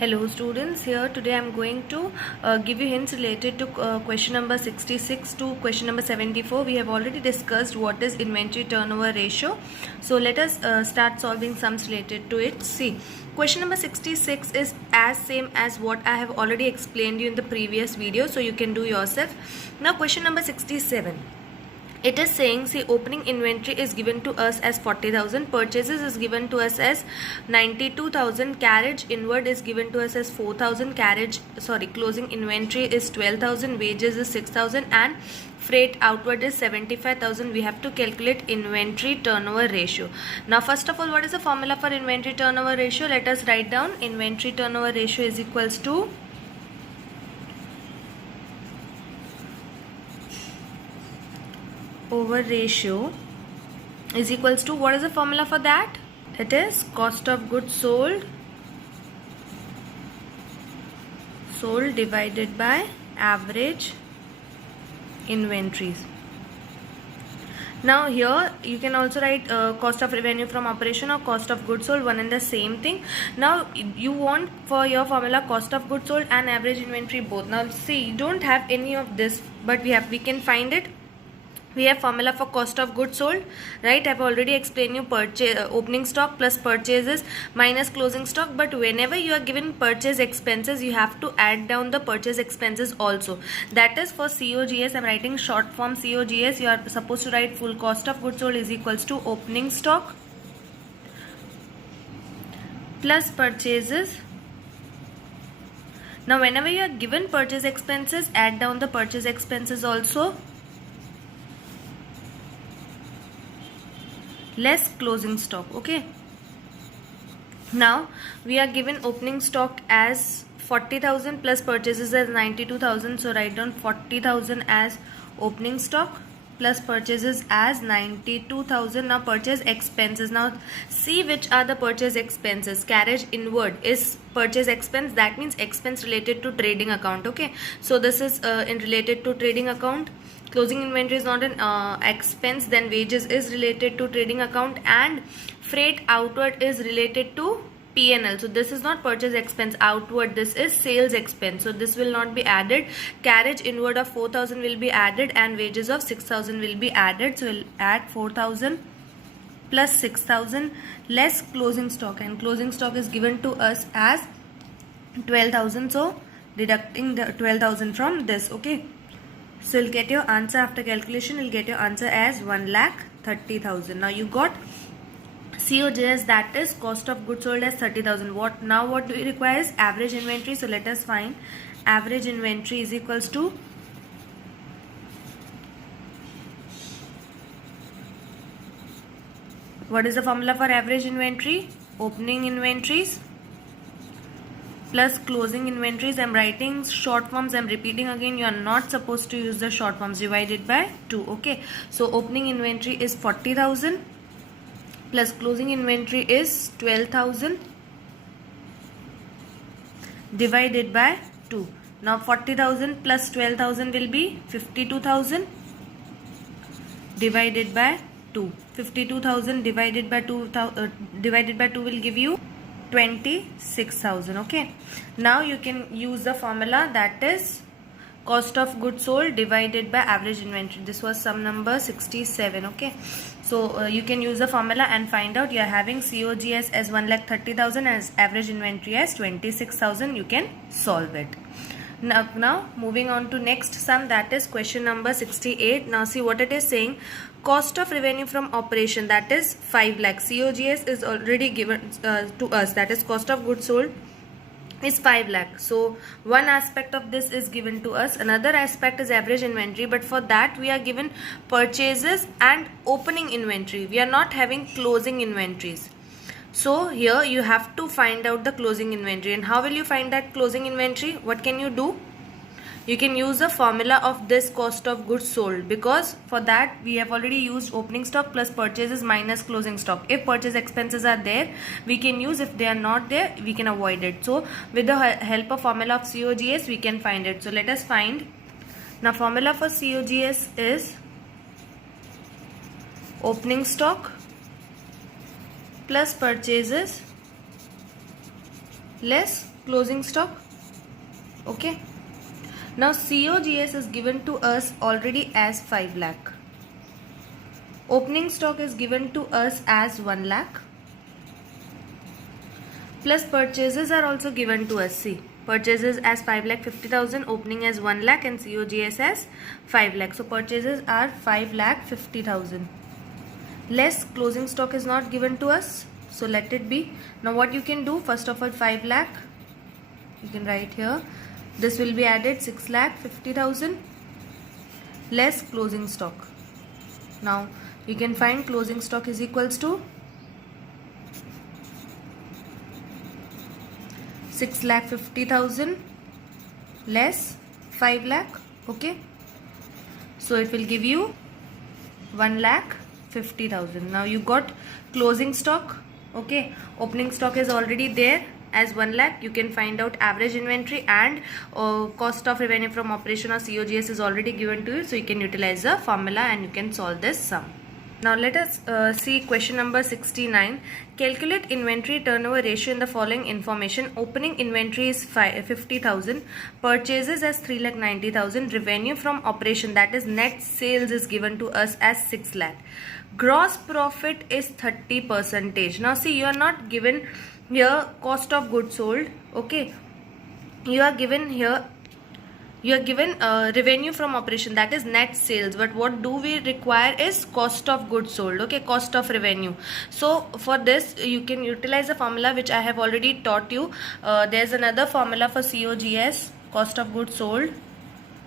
Hello students, here today I am going to give you hints related to question number 66 to question number 74. We have already discussed what is inventory turnover ratio. So let us start solving sums related to it. See, question number 66 is as same as what I have already explained you in the previous video, so you can do yourself. Now question number 67. It is saying, see, opening inventory is given to us as 40,000, purchases is given to us as 92,000, carriage inward is given to us as 4,000, closing inventory is 12,000, wages is 6,000 and freight outward is 75,000. We have to calculate inventory turnover ratio. Now first of all, what is the formula for inventory turnover ratio? Let us write down. Inventory turnover ratio is equals to over ratio is equals to, what is the formula for that? It is cost of goods sold divided by average inventories. Now here you can also write cost of revenue from operation or cost of goods sold, one and the same thing. Now you want for your formula cost of goods sold and average inventory both. Now see, you don't have any of this, but we can find it. We have formula for cost of goods sold, right? I've already explained you opening stock plus purchases minus closing stock. But whenever you are given purchase expenses, you have to add down the purchase expenses also. That is for COGS. I'm writing short form COGS. You are supposed to write full cost of goods sold is equals to opening stock plus purchases. Now whenever you are given purchase expenses, add down the purchase expenses also, less closing stock. Okay, now we are given opening stock as 40,000 plus purchases as 92,000, so write down 40,000 as opening stock plus purchases as 92,000. Now purchase expenses, now see which are the purchase expenses. Carriage inward is purchase expense, that means expense related to trading account. Okay, so this is in related to trading account. Closing inventory is not an expense, then wages is related to trading account, and freight outward is related to P&L. So this is not purchase expense outward, this is sales expense, so this will not be added. Carriage inward of 4,000 will be added and wages of 6,000 will be added. So we'll add 4,000 plus 6,000 less closing stock, and closing stock is given to us as 12,000, so deducting the 12,000 from this. Okay, so you'll get your answer after calculation, you'll get your answer as 1,30,000. Now you got COGS, that is cost of goods sold, as 30,000. What do we require is average inventory. So let us find average inventory is equals to what is the formula for average inventory? Opening inventories plus closing inventories. I'm writing short forms, I'm repeating again, you are not supposed to use the short forms, divided by 2. Okay, so opening inventory is 40,000 plus closing inventory is 12,000 divided by 2. Now 40,000 plus 12,000 will be 52,000 divided by 2. 52,000 divided by 2 will give you 26,000. Okay, now you can use the formula, that is cost of goods sold divided by average inventory. This was sum number 67. Okay, so you can use the formula and find out. You are having COGS as 1,30,000 as average inventory as 26,000. You can solve it. Now moving on to next sum, that is question number 68. Now see what it is saying. Cost of revenue from operation, that is 5 lakh. COGS is already given to us, that is cost of goods sold is 5 lakh. So one aspect of this is given to us, another aspect is average inventory, but for that we are given purchases and opening inventory. We are not having closing inventories. So here you have to find out the closing inventory. And how will you find that closing inventory? What can you do? You can use the formula of this cost of goods sold, because for that we have already used opening stock plus purchases minus closing stock. If purchase expenses are there, we can use. If they are not there, we can avoid it. So with the help of formula of COGS, we can find it. So let us find. Now formula for COGS is opening stock plus purchases less closing stock. Okay. Now COGS is given to us already as 5 lakh. Opening stock is given to us as 1 lakh. Plus purchases are also given to us. See, purchases as 5,50,000, opening as 1 lakh and COGS as 5 lakh. So purchases are 5,50,000. Less closing stock is not given to us. So let it be. Now what you can do, first of all 5 lakh, you can write here. This will be added 6,50,000 less closing stock. Now you can find closing stock is equals to 6,50,000 less 5 lakh. Okay, so it will give you 1,50,000. Now you got closing stock. Okay, opening stock is already there as 1 lakh. You can find out average inventory, and cost of revenue from operation or COGS is already given to you, so you can utilize the formula and you can solve this sum. Now let us see question number 69. Calculate inventory turnover ratio in the following information. Opening inventory is 50,000, purchases as 3,90,000, revenue from operation, that is net sales, is given to us as 6 lakh. Gross profit is 30%. Now see, you are not given here cost of goods sold. Okay, you are given here, you are given revenue from operation, that is net sales, but what do we require is cost of goods sold. Okay, cost of revenue. So for this you can utilize a formula which I have already taught you. There's another formula for COGS, cost of goods sold,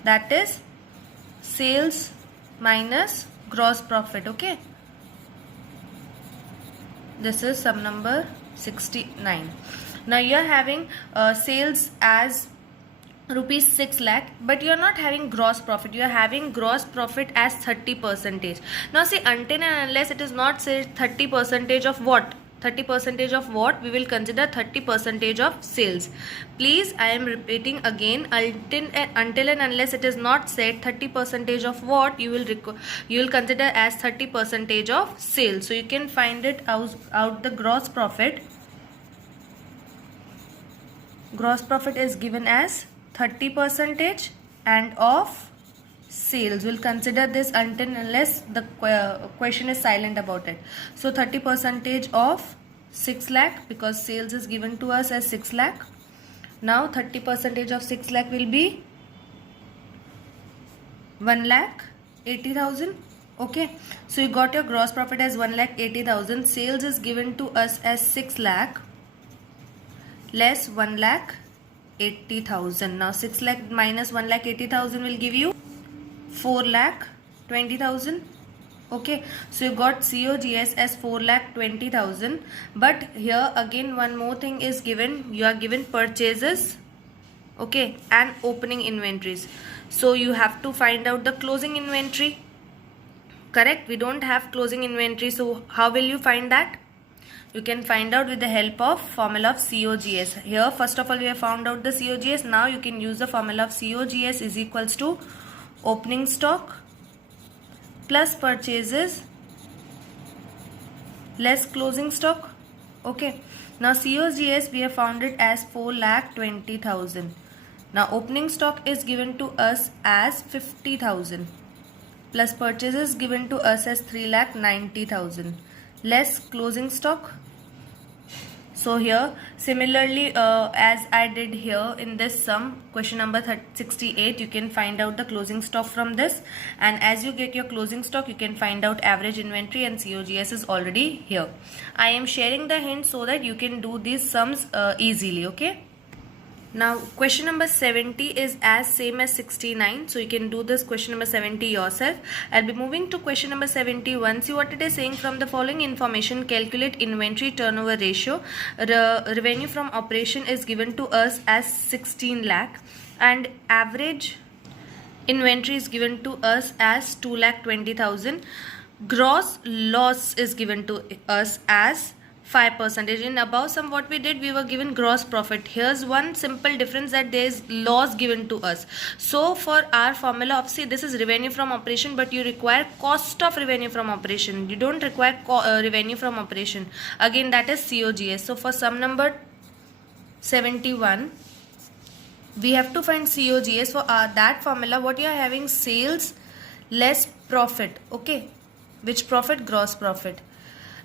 that is sales minus gross profit. Okay, this is sum number 69. Now you are having sales as rupees 6 lakh, but you are not having gross profit. You are having gross profit as 30%. Now see, until and unless it is not said 30% of what, 30% of what, we will consider 30% of sales. Please, I am repeating again, until and unless it is not said 30% of what, you will consider as 30% of sales. So you can find it out the gross profit. Gross profit is given as 30% and of sales. We'll consider this until unless the question is silent about it. So 30% of 6 lakh, because sales is given to us as 6 lakh. Now 30% of 6 lakh will be 1,80,000. Okay, so you got your gross profit as 1,80,000. Sales is given to us as 6 lakh less 1,80,000. Now 6 lakh minus 1,80,000 will give you 4,20,000. Okay, so you got COGS as 4,20,000. But here again one more thing is given. You are given purchases, okay, and opening inventories. So you have to find out the closing inventory. Correct? We don't have closing inventory. So how will you find that? You can find out with the help of formula of COGS. Here first of all we have found out the COGS. Now you can use the formula of COGS is equals to opening stock plus purchases less closing stock. Okay, now COGS we have found it as 4,20,000. Now opening stock is given to us as 50,000 plus purchases given to us as 3,90,000 less closing stock. So here similarly as I did here in this sum, question number 68, you can find out the closing stock from this, and as you get your closing stock you can find out average inventory, and COGS is already here. I am sharing the hint so that you can do these sums easily. Okay, now question number 70 is as same as 69, so you can do this question number 70 yourself. I'll be moving to question number 71. See what it is saying. From the following information, calculate inventory turnover ratio. Revenue from operation is given to us as 16 lakh and average inventory is given to us as 2,20,000. Gross loss is given to us as 5%. In above sum what we did, we were given gross profit. Here's one simple difference, that there is loss given to us. So for our formula of, see, this is revenue from operation, but you require cost of revenue from operation. You don't require revenue from operation. Again, that is COGS. So for sum number 71. We have to find COGS. For that formula, what you are having, sales less profit. Okay, which profit? Gross profit.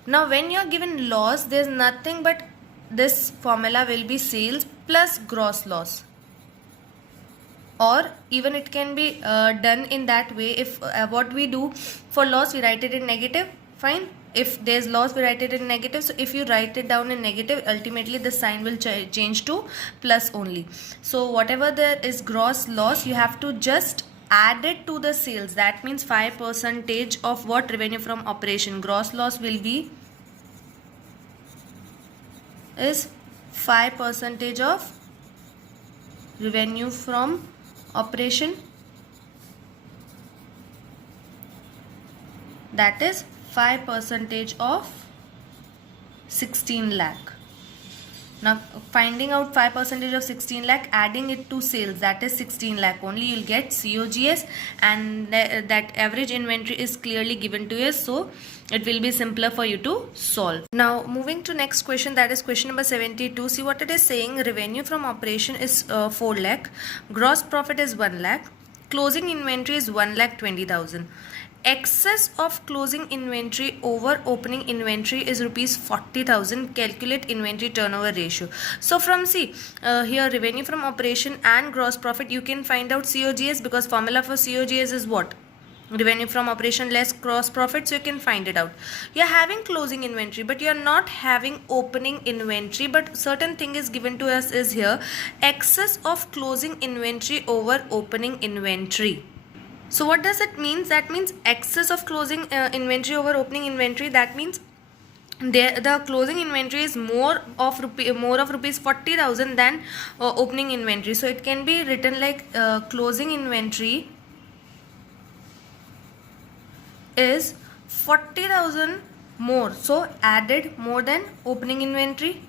Now when you are given loss, there is nothing but this formula will be sales plus gross loss, or even it can be done in that way. If what we do for loss, we write it in negative. Fine. If there's loss, we write it in negative. So if you write it down in negative, ultimately the sign will change to plus only. So whatever there is gross loss, you have to just add it to the sales. That means 5% of what? Revenue from operation. Gross loss will be is 5% of revenue from operation. That is 5% of 16 lakh. Now finding out 5% of 16 lakh, adding it to sales, that is 16 lakh only, you'll get COGS, and that average inventory is clearly given to you, so it will be simpler for you to solve. Now moving to next question, that is question number 72. See what it is saying. Revenue from operation is 4 lakh, gross profit is 1 lakh, closing inventory is 1,20,000. Excess of closing inventory over opening inventory is rupees 40,000. Calculate inventory turnover ratio. So from here revenue from operation and gross profit, you can find out COGS, because formula for COGS is what? Revenue from operation less gross profit. So you can find it out. You are having closing inventory, but you are not having opening inventory, but certain thing is given to us is here, excess of closing inventory over opening inventory. So what does it mean? That means excess of closing inventory over opening inventory. That means the closing inventory is more of rupees 40,000 than opening inventory. So it can be written like closing inventory is 40,000 more. So added more than opening inventory.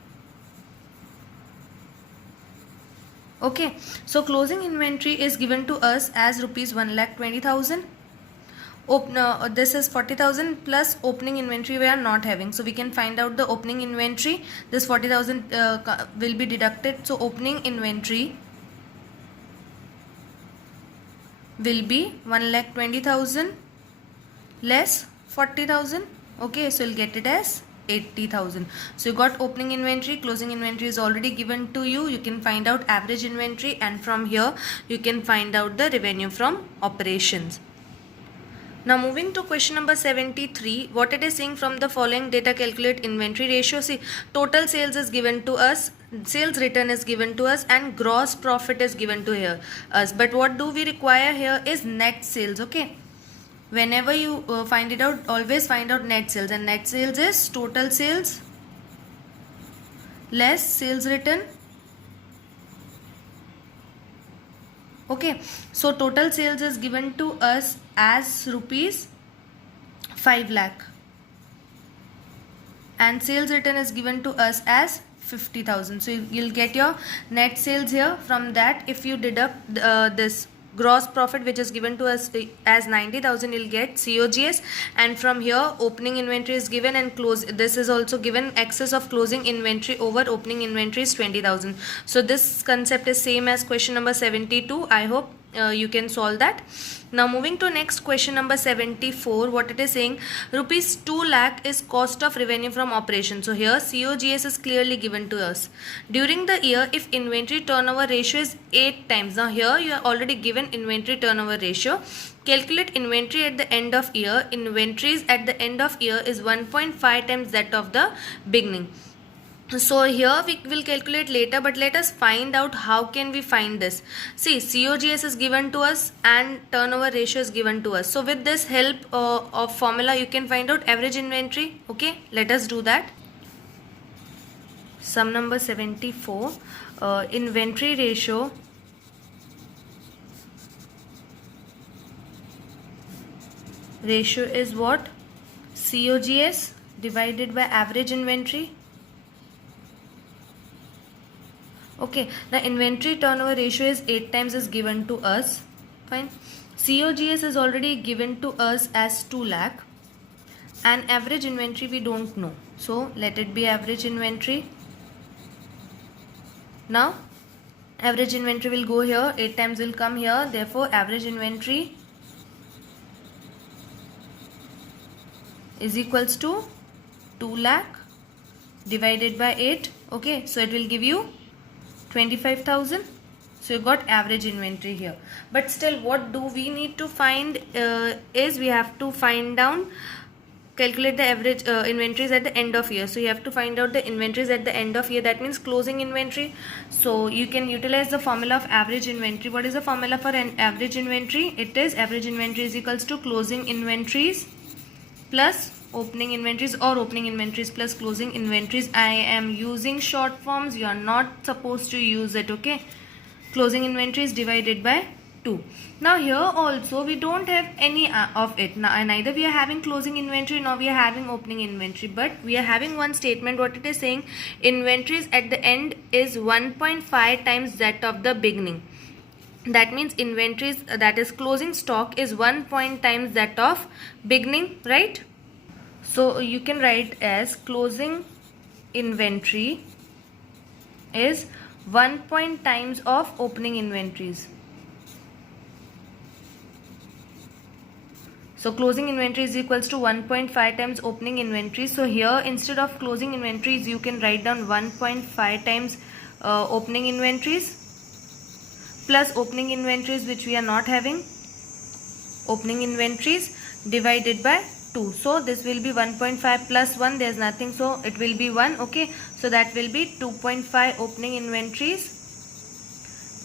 Okay, so closing inventory is given to us as rupees 1,20,000. This is 40,000 plus opening inventory we are not having. So we can find out the opening inventory. This 40,000 will be deducted. So opening inventory will be 1,20,000 less 40,000. Okay, so you'll get it as 80,000. So you got opening inventory, closing inventory is already given to you. You can find out average inventory, and from here you can find out the revenue from operations. Now moving to question number 73, what it is saying, from the following data calculate inventory ratio. See, total sales is given to us, sales return is given to us, and gross profit is given to us. But what do we require here is net sales. Okay, whenever you find it out, always find out net sales, and net sales is total sales less sales return. Okay, so total sales is given to us as rupees 5 lakh, and sales return is given to us as 50,000. So you'll get your net sales here. From that, if you deduct this gross profit which is given to us as 90,000, you'll get COGS, and from here opening inventory is given, and this is also given, excess of closing inventory over opening inventory is 20,000. So this concept is same as question number 72. I hope you can solve that. Now moving to next question number 74, what it is saying, rupees 2 lakh is cost of revenue from operation. So here COGS is clearly given to us. During the year, if inventory turnover ratio is 8 times. Now here you are already given inventory turnover ratio. Calculate inventory at the end of year. Inventories at the end of year is 1.5 times that of the beginning. So here we will calculate later, but let us find out how can we find this. See, COGS is given to us and turnover ratio is given to us. So with this help of formula, you can find out average inventory. Okay, let us do that. Sum number 74, inventory ratio is what? COGS divided by average inventory. Okay, the inventory turnover ratio is 8 times is given to us. Fine. COGS is already given to us as 2 lakh, and average inventory we don't know. So let it be average inventory. Now average inventory will go here, 8 times will come here, therefore average inventory is equals to 2 lakh divided by 8. Okay, so it will give you 25,000. So you got average inventory here. But still, what do we need to find is we have to find down, calculate the average inventories at the end of year. So you have to find out the inventories at the end of year, that means closing inventory. So you can utilize the formula of average inventory. What is the formula for an average inventory? It is average inventory is equals to closing inventories plus opening inventories, or opening inventories plus closing inventories. I am using short forms, you are not supposed to use it. Okay, closing inventories divided by 2. Now here also we don't have any of it. Now neither we are having closing inventory nor we are having opening inventory, but we are having one statement. What it is saying, inventories at the end is 1.5 times that of the beginning. That means inventories, that is closing stock, is 1 point times that of beginning, right? So you can write as closing inventory is 1 point times of opening inventories. So closing inventory is equals to 1.5 times opening inventories. So here instead of closing inventories you can write down 1.5 times opening inventories plus opening inventories, which we are not having, opening inventories divided by 2. So this will be 1.5 plus 1, there is nothing, so it will be 1. Okay, so that will be 2.5 opening inventories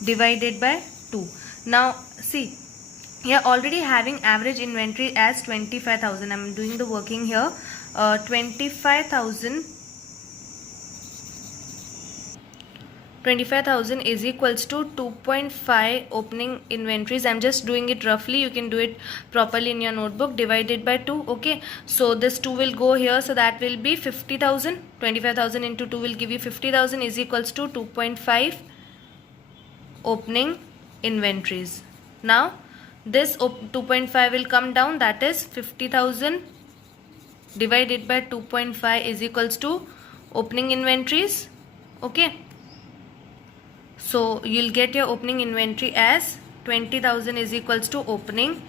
divided by 2. Now see, here already having average inventory as 25,000. I am doing the working here. 25,000 is equals to 2.5 opening inventories. I am just doing it roughly, you can do it properly in your notebook, divided by 2. Okay, so this 2 will go here, so that will be 50,000. 25,000 into 2 will give you 50,000 is equals to 2.5 opening inventories. Now this 2.5 will come down, that is 50,000 divided by 2.5 is equals to opening inventories. Okay, so you'll get your opening inventory as 20,000 is equals to opening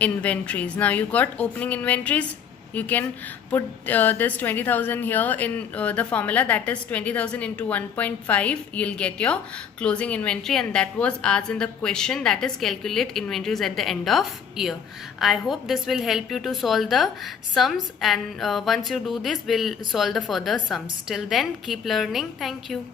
inventories. Now you got opening inventories, you can put this 20,000 here in the formula, that is 20,000 into 1.5, you'll get your closing inventory, and that was asked in the question, that is calculate inventories at the end of year. I hope this will help you to solve the sums, and once you do this, we'll solve the further sums. Till then, keep learning. Thank you.